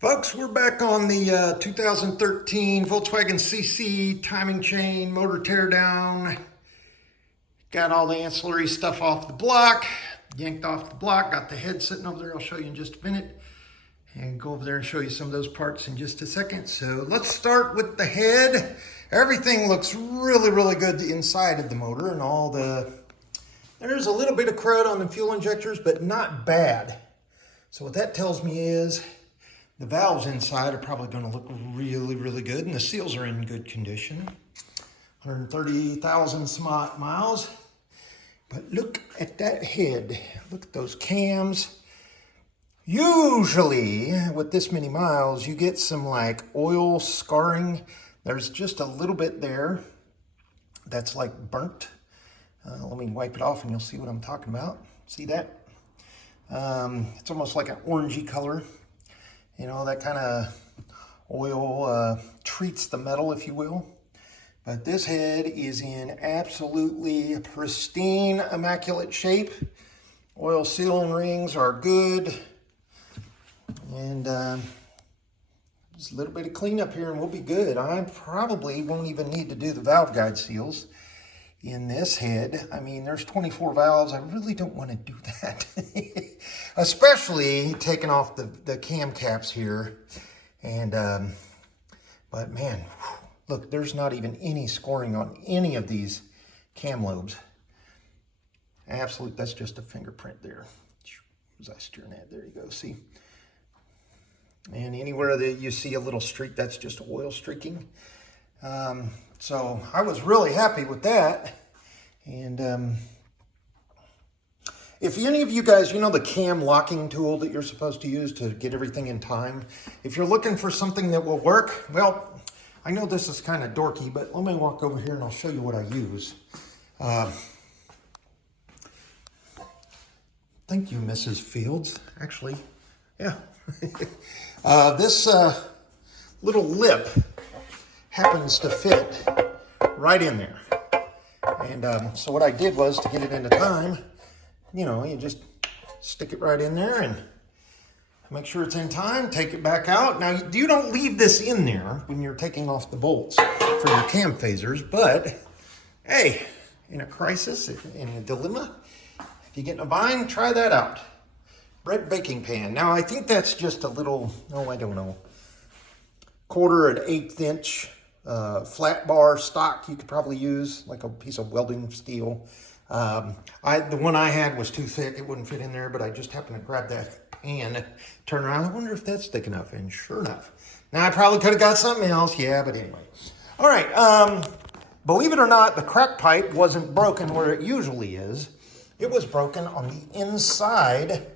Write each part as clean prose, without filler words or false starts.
Folks, we're back on the 2013 Volkswagen CC timing chain motor teardown. Got all the ancillary stuff off the block, yanked off the block, got the head sitting over there. I'll show you in just a minute and go over there and show you some of those parts in just a second. So let's start with the head. Everything looks really good inside of the motor, and there's a little bit of crud on the fuel injectors, but not bad. So what that tells me is the valves inside are probably going to look really good, and the seals are in good condition. 130,000 some odd miles. But look at that head. Look at those cams. Usually, with this many miles, you get some like oil scarring. There's just a little bit there that's like burnt. Let me wipe it off and you'll see what I'm talking about. See that? It's almost like an orangey color. You know, that kind of oil treats the metal, if you will. But this head is in absolutely pristine, immaculate shape. Oil sealing rings are good. And just a little bit of cleanup here and we'll be good. I probably won't even need to do the valve guide seals in this head. I mean, there's 24 valves. I really don't want to do that. Especially taking off the cam caps here. And, but man, look, there's not even any scoring on any of these cam lobes. Absolute, that's just a fingerprint there. Was I steering that? There you go, see? And anywhere that you see a little streak, that's just oil streaking. So I was really happy with that. And if any of you guys, you know the cam locking tool that you're supposed to use to get everything in time, if you're looking for something that will work, well, I know this is kind of dorky, but let me walk over here and I'll show you what I use. Thank you, Mrs. Fields. Actually, yeah. This little lip happens to fit right in there. And so what I did was, to get it into time, you know, you just stick it right in there and make sure it's in time, take it back out. Now, you don't leave this in there when you're taking off the bolts for your cam phasers, but hey, in a crisis, in a dilemma, if you get in a bind, try that out. Bread baking pan. Now, I think that's just a little, I don't know, 1/4 and 1/8 inch flat bar stock you could probably use, like a piece of welding steel. The one I had was too thick. It wouldn't fit in there, but I just happened to grab that pan, turn around. I wonder if that's thick enough, and sure enough. Now, I probably could have got something else, yeah, but anyway. All right, believe it or not, the crack pipe wasn't broken where it usually is. It was broken on the inside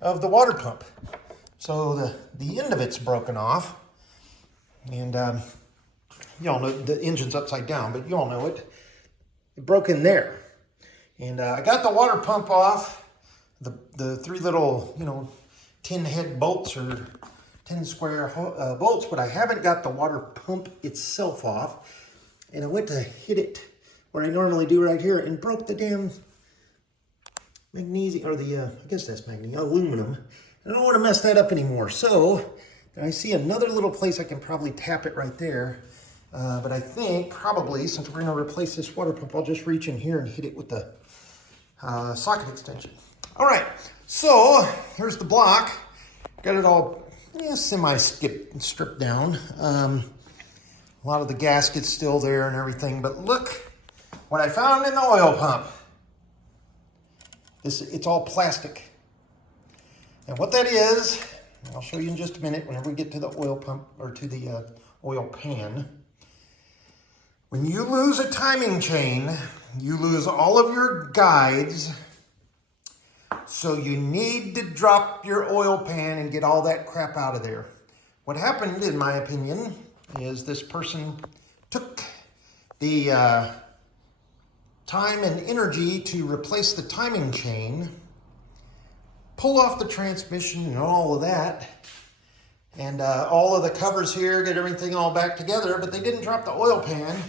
of the water pump. So the end of it's broken off. And y'all know the engine's upside down, but y'all know it. It broke in there. And I got the water pump off, the 3 little, 10 head bolts or 10 square bolts, but I haven't got the water pump itself off. And I went to hit it where I normally do right here and broke the damn magnesium, or I guess that's magnesium, aluminum. I don't want to mess that up anymore. So I see another little place I can probably tap it right there. But I think probably, since we're going to replace this water pump, I'll just reach in here and hit it with the socket extension. All right, so here's the block. Got it all semi-stripped down. A lot of the gaskets still there and everything, but look what I found in the oil pump. It's all plastic. And what that is, I'll show you in just a minute whenever we get to the oil pump, or to the oil pan. When you lose a timing chain, you lose all of your guides. So you need to drop your oil pan and get all that crap out of there. What happened, in my opinion, is this person took the time and energy to replace the timing chain, pull off the transmission and all of that, and all of the covers here, get everything all back together, but they didn't drop the oil pan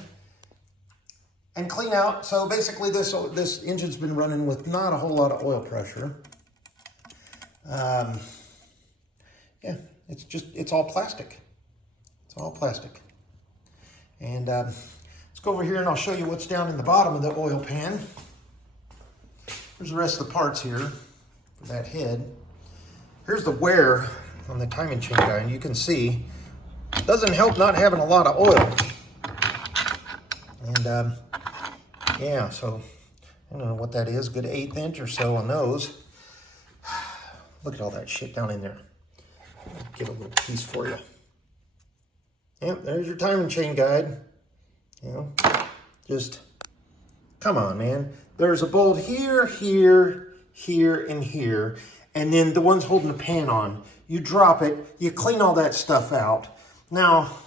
and clean out. So basically this engine's been running with not a whole lot of oil pressure. Yeah, It's all plastic. It's all plastic. And let's go over here and I'll show you what's down in the bottom of the oil pan. Here's the rest of the parts here for that head. Here's the wear on the timing chain guy, and you can see it doesn't help not having a lot of oil. And yeah, so I don't know what that is, good 1/8 inch or so on those. Look at all that shit down in there. Get a little piece for you. Yep, there's your timing chain guide. You know, just come on, man. There's a bolt here, here, here, and here. And then the ones holding the pan on. You drop it, you clean all that stuff out. Now,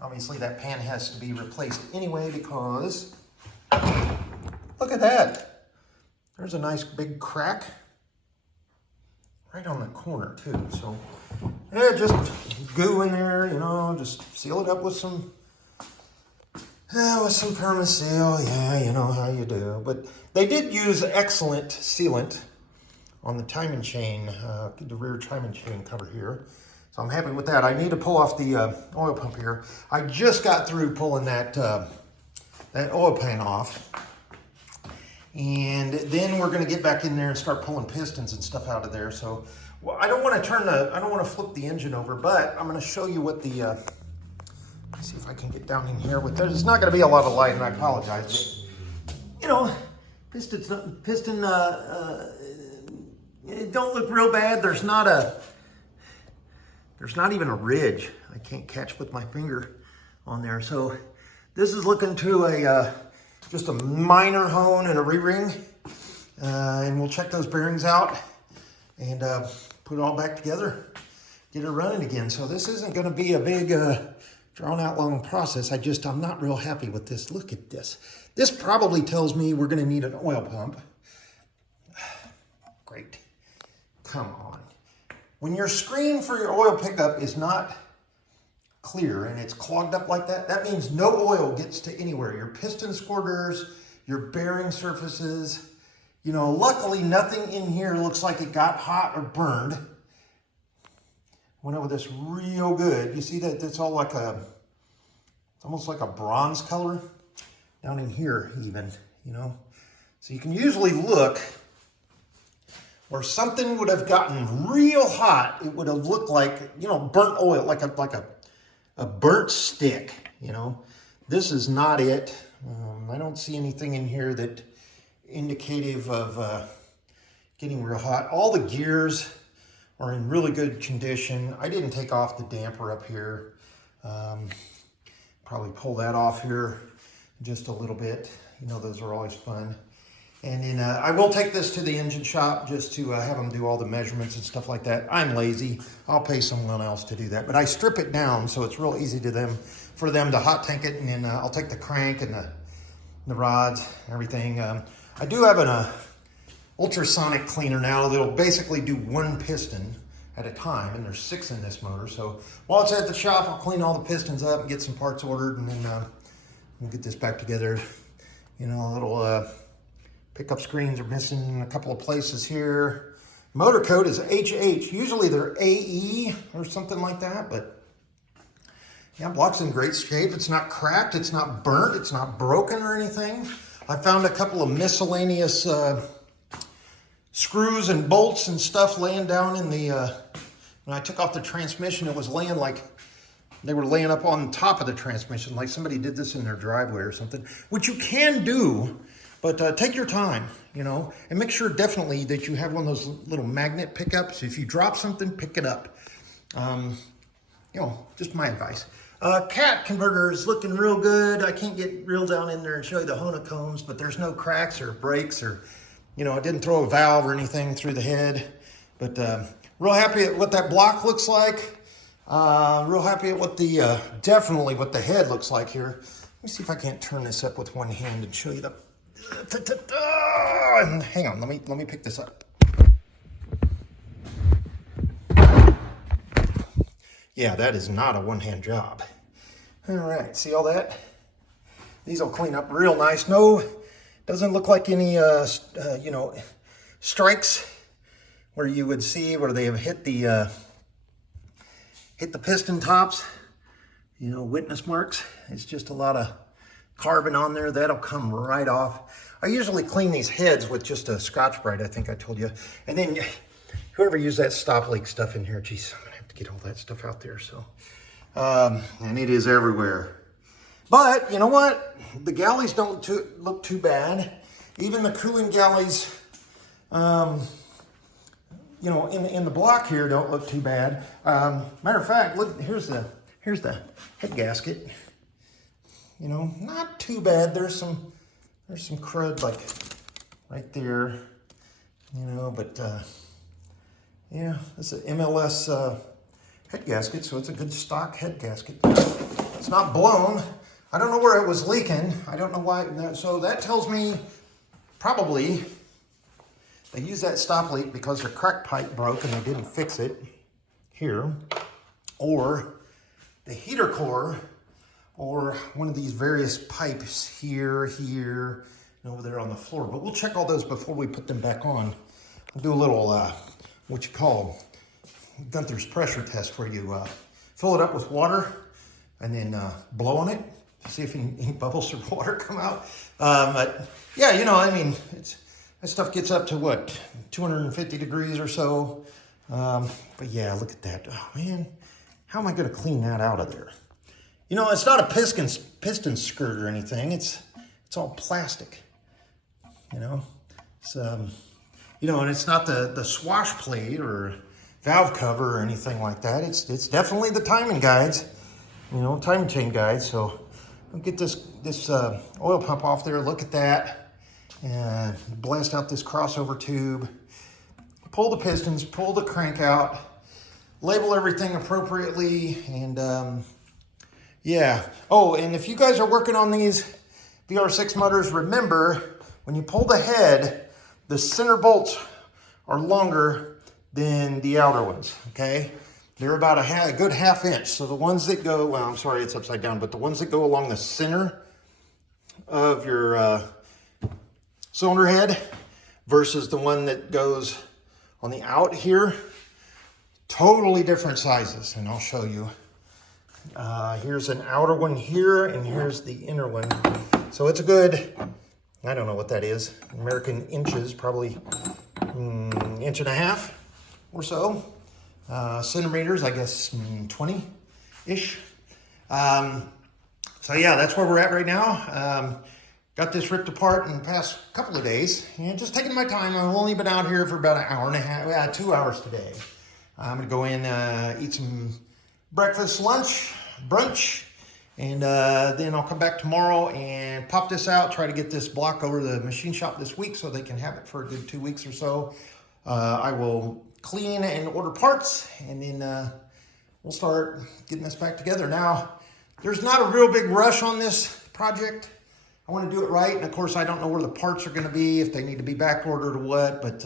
obviously that pan has to be replaced anyway because, look at that. There's a nice big crack right on the corner too. So, yeah, just goo in there, you know, just seal it up with some Permaseal. Yeah, you know how you do. But they did use excellent sealant on the timing chain, the rear timing chain cover here. So I'm happy with that. I need to pull off the oil pump here. I just got through pulling that oil pan off. And then we're gonna get back in there and start pulling pistons and stuff out of there. So well, I don't want to flip the engine over, but I'm gonna show you what the, let's see if I can get down in here with, there's not gonna be a lot of light and I apologize, but you know, piston, it don't look real bad. There's not even a ridge I can't catch with my finger on there. So this is looking to just a minor hone and a re-ring. And we'll check those bearings out and put it all back together, get it running again. So this isn't gonna be a big drawn out long process. I'm not real happy with this. Look at this. This probably tells me we're gonna need an oil pump. Great. Come on. When your screen for your oil pickup is not clear and it's clogged up like that, that means no oil gets to anywhere. Your piston squirters, your bearing surfaces, you know, luckily nothing in here looks like it got hot or burned. Went over this real good. You see that it's all like it's almost like a bronze color down in here even, you know. So you can usually look where something would have gotten real hot. It would have looked like, you know, burnt oil, like a burnt stick, you know. This is not it. I don't see anything in here that indicative of getting real hot. All the gears are in really good condition. I didn't take off the damper up here. Probably pull that off here just a little bit. You know, those are always fun. And then I will take this to the engine shop just to have them do all the measurements and stuff like that. I'm lazy. I'll pay someone else to do that. But I strip it down so it's real easy for them to hot tank it. And then I'll take the crank and the rods and everything. I do have an ultrasonic cleaner now that'll basically do one piston at a time. And there's 6 in this motor. So while it's at the shop, I'll clean all the pistons up and get some parts ordered. And then we'll get this back together. You know, a little... pickup screens are missing in a couple of places here. Motor code is HH. Usually they're AE or something like that, but yeah, block's in great shape. It's not cracked, it's not burnt, it's not broken or anything. I found a couple of miscellaneous screws and bolts and stuff laying down in the, when I took off the transmission, it was laying like, they were laying up on top of the transmission, like somebody did this in their driveway or something, which you can do. But take your time, you know, and make sure definitely that you have one of those little magnet pickups. If you drop something, pick it up. You know, just my advice. Cat converter is looking real good. I can't get real down in there and show you the honeycombs, but there's no cracks or breaks or, you know, I didn't throw a valve or anything through the head. But real happy at what that block looks like. Real happy at what definitely what the head looks like here. Let me see if I can't turn this up with one hand and show you the... Hang on, let me pick this up. Yeah, that is not a one-hand job. All right, see all that? These will clean up real nice. No, doesn't look like any, you know, strikes where you would see where they have hit the hit the piston tops, you know, witness marks. It's just a lot of carbon on there. That'll come right off. I usually clean these heads with just a Scotch-Brite, I think I told you. And then whoever used that stop leak stuff in here, geez, I'm gonna have to get all that stuff out there. So, and it is everywhere. But you know what? The galleys don't look too bad. Even the cooling galleys, you know, in the block here don't look too bad. Matter of fact, look, here's the head gasket. You know, not too bad. There's some crud like right there. You know, but yeah, it's an MLS head gasket, so it's a good stock head gasket. It's not blown. I don't know where it was leaking. I don't know why. So that tells me probably they used that stop leak because their crack pipe broke and they didn't fix it here, or the heater core, or one of these various pipes here, and over there on the floor. But we'll check all those before we put them back on. We'll do a little, what you call Gunther's pressure test, where you fill it up with water and then blow on it to see if any bubbles or water come out. But yeah, you know, I mean, that stuff gets up to what, 250 degrees or so. But yeah, look at that. Oh man, how am I gonna clean that out of there? You know, it's not a piston skirt or anything. It's all plastic, you know. It's, you know, and it's not the swash plate or valve cover or anything like that. It's definitely the timing guides, you know, timing chain guides. So I'll get this oil pump off there. Look at that, and blast out this crossover tube. Pull the pistons, pull the crank out, label everything appropriately, and yeah. Oh, and if you guys are working on these VR6 motors, remember when you pull the head, the center bolts are longer than the outer ones, okay? They're about a good half inch. So the ones that go, well, I'm sorry, it's upside down, but the ones that go along the center of your cylinder head versus the one that goes on the out here, totally different sizes, and I'll show you. Here's an outer one here, and here's the inner one. So it's a good, I don't know what that is, American inches, probably inch and a half or so. Centimeters, I guess 20-ish. So yeah, that's where we're at right now. Got this ripped apart in the past couple of days, and just taking my time. I've only been out here for about an hour and a half, 2 hours today. I'm gonna go in, eat some breakfast, lunch, brunch, and then I'll come back tomorrow and pop this out, try to get this block over to the machine shop this week so they can have it for a good 2 weeks or so. I will clean and order parts, and then we'll start getting this back together. Now, there's not a real big rush on this project. I want to do it right, and of course I don't know where the parts are going to be, if they need to be back ordered or what, but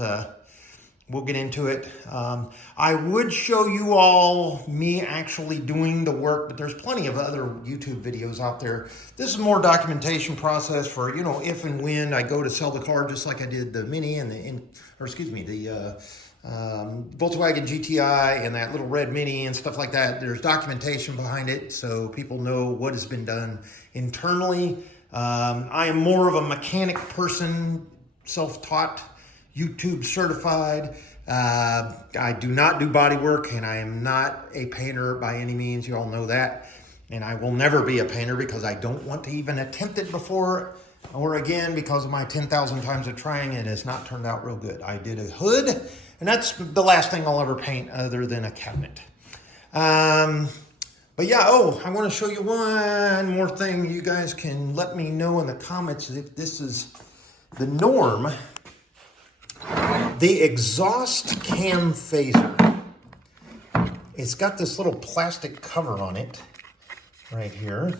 we'll get into it. I would show you all me actually doing the work, but there's plenty of other YouTube videos out there. This is more documentation process for, you know, if and when I go to sell the car, just like I did the Mini and the Volkswagen GTI and that little red Mini and stuff like that. There's documentation behind it, so people know what has been done internally. I am more of a mechanic person, self-taught, YouTube certified. I do not do body work, and I am not a painter by any means. You all know that. And I will never be a painter because I don't want to even attempt it before or again because of my 10,000 times of trying. It has not turned out real good. I did a hood, and that's the last thing I'll ever paint other than a cabinet. But yeah, oh, I want to show you one more thing. You guys can let me know in the comments if this is the norm. The exhaust cam phaser. It's got this little plastic cover on it right here.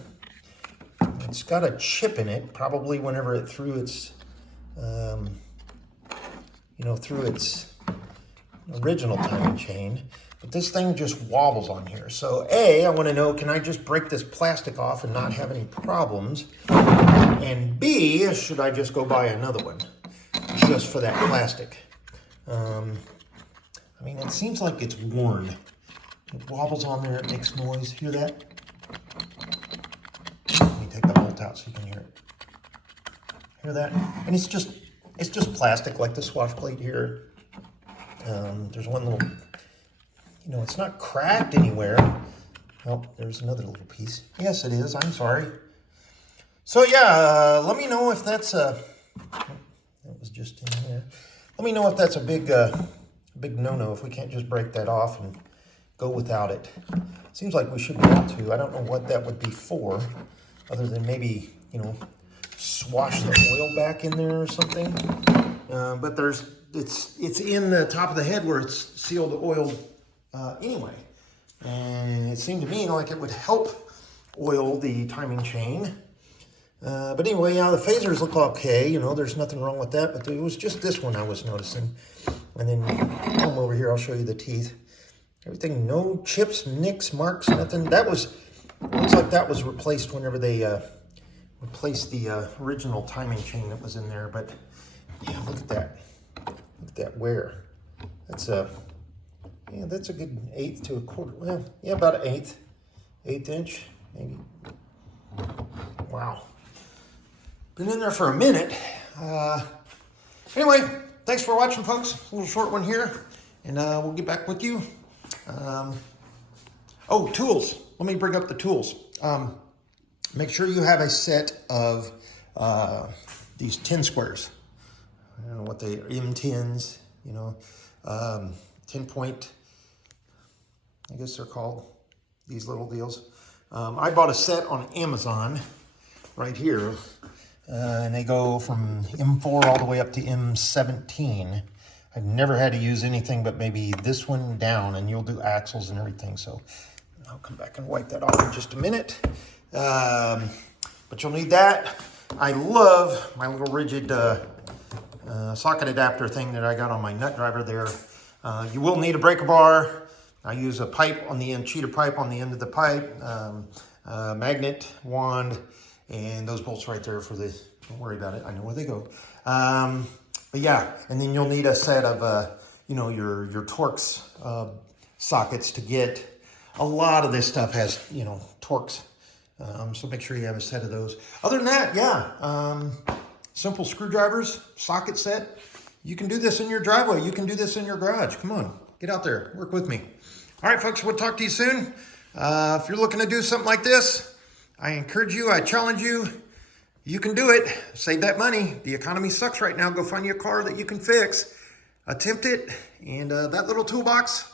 It's got a chip in it, probably whenever it threw its, through its original timing chain. But this thing just wobbles on here. So A, I want to know, can I just break this plastic off and not have any problems? And B, should I just go buy another one just for that plastic? I mean, it seems like it's worn. It wobbles on there, it makes noise. Hear that? Let me take the bolt out so you can hear it. Hear that? And it's just plastic like the swash plate here. There's one little, you know, it's not cracked anywhere. Oh, there's another little piece. Yes, it is. I'm sorry. So yeah, let me know if that's a, that was just in there. Let me know if that's a big no-no, if we can't just break that off and go without it. Seems like we should be able to. I don't know what that would be for, other than maybe, you know, swash the oil back in there or something. But it's in the top of the head where it's sealed oil anyway. And it seemed to me like it would help oil the timing chain. But anyway, yeah, the phasers look okay. You know, there's nothing wrong with that. But it was just this one I was noticing. And then come over here, I'll show you the teeth. Everything, no chips, nicks, marks, nothing. That was, looks like that was replaced whenever they replaced the original timing chain that was in there. But yeah, look at that. Look at that wear. That's a, yeah, that's a good 1/8 to 1/4. Well, yeah, about an 1/8 inch, maybe. Wow. Been in there for a minute. Anyway, thanks for watching, folks. A little short one here, and we'll get back with you. Oh, tools. Let me bring up the tools. Make sure you have a set of these 10 squares. I don't know what they are, M10s, you know, 10-point, I guess they're called, these little deals. I bought a set on Amazon right here, and they go from M4 all the way up to M17. I've never had to use anything but maybe this one down, and you'll do axles and everything. So I'll come back and wipe that off in just a minute. But you'll need that. I love my little rigid socket adapter thing that I got on my nut driver there. You will need a breaker bar. I use a pipe on the end, cheater pipe on the end of the pipe, magnet, wand, and those bolts right there for the, don't worry about it, I know where they go. But yeah, and then you'll need a set of, you know, your Torx sockets to get. A lot of this stuff has, you know, Torx. So make sure you have a set of those. Other than that, yeah, simple screwdrivers, socket set. You can do this in your driveway. You can do this in your garage. Come on, get out there, work with me. All right, folks, we'll talk to you soon. If you're looking to do something like this, I encourage you, I challenge you. You can do it. Save that money. The economy sucks right now. Go find you a car that you can fix. Attempt it. And that little toolbox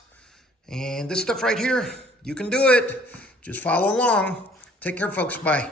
and this stuff right here, you can do it. Just follow along. Take care, folks. Bye.